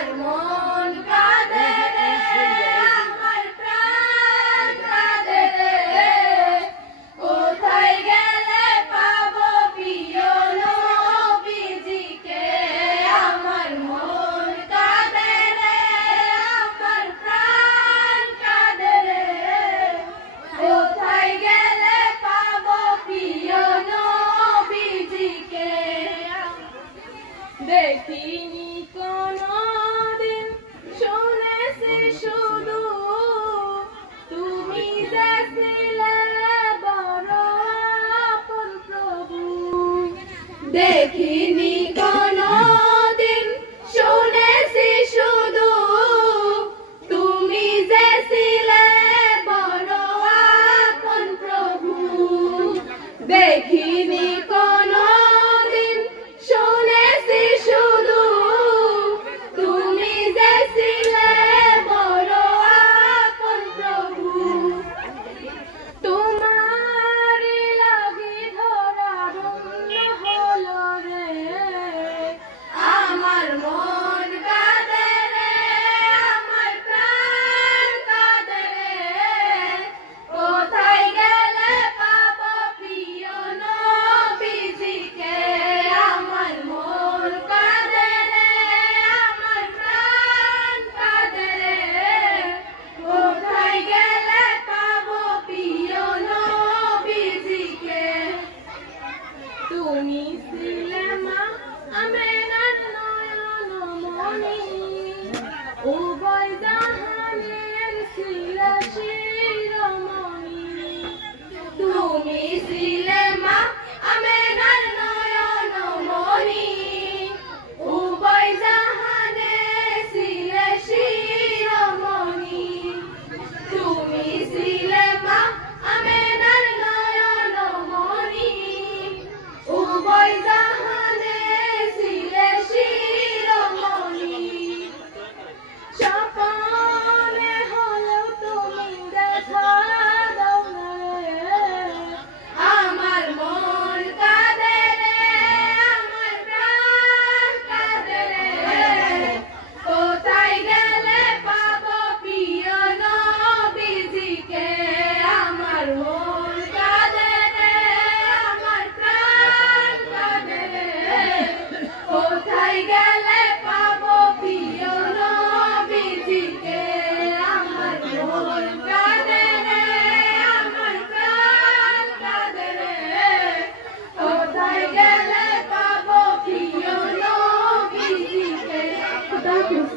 আমার মন কাঁদে রে, আমার প্রাণ কাঁদে রে, কোথায় গেলে পাবো প্রিয় নবীজিকে। আমার মন কাঁদে রে, আমার প্রাণ কাঁদে রে, কোথায় গেলে পাবো প্রিয় নবীজিকে। দেখিনি কোনদিন, শুনেছি শুধু, তুমি যে ছিলে বড় আপন প্রভু। দেখিনি কোনদিন, শুনেছি শুধু, তুমি যে ছিলে বড় আপন প্রভু। দেখিনি কোনদিন, শুনেছি শুধু, তুমি যে ছিলে বড় আপন প্রভু। তোমার লাগি ধরা রম্য হলো রে, আমার মন কাঁদে রে, আমার প্রাণ কাঁদে রে, কোথায় গেলে পাবো প্রিয় নবীজিকে। আমার মন কাঁদে রে, আমার প্রাণ কাঁদে রে, কোথায় গেলে পাবো প্রিয় নবীজিকে। তুমি ছিলে মা আমেনার নয়নমণি, উভয় জাহানের ছিলে শিরোমণি। তুমি ছিলে মা আমেনার নয়নমণি, উভয় জাহানের ছিলে শিরোমণি। তুমি ছিলে মা আমেনার নয়নমণি, উভয় জাহানের ছিলে শিরোমণি। স্বপনে হলেও তুমি দেখা দাও না রে, আমার মন কাঁদে রে, আমার প্রাণ কাঁদে রে, কোথায় গেলে পাবো প্রিয় নবীজিকে। আমার মন কাঁদে রে, আমার প্রাণ কাঁদে রে, কোথায় গেলে পাবো প্রিয় নবীজিকে। আমার মন কাঁদে রে, আমার প্রাণ কাঁদে রে, কোথায় গেলে পাবো প্রিয় নবীজিকে। খোদা হাফেজ।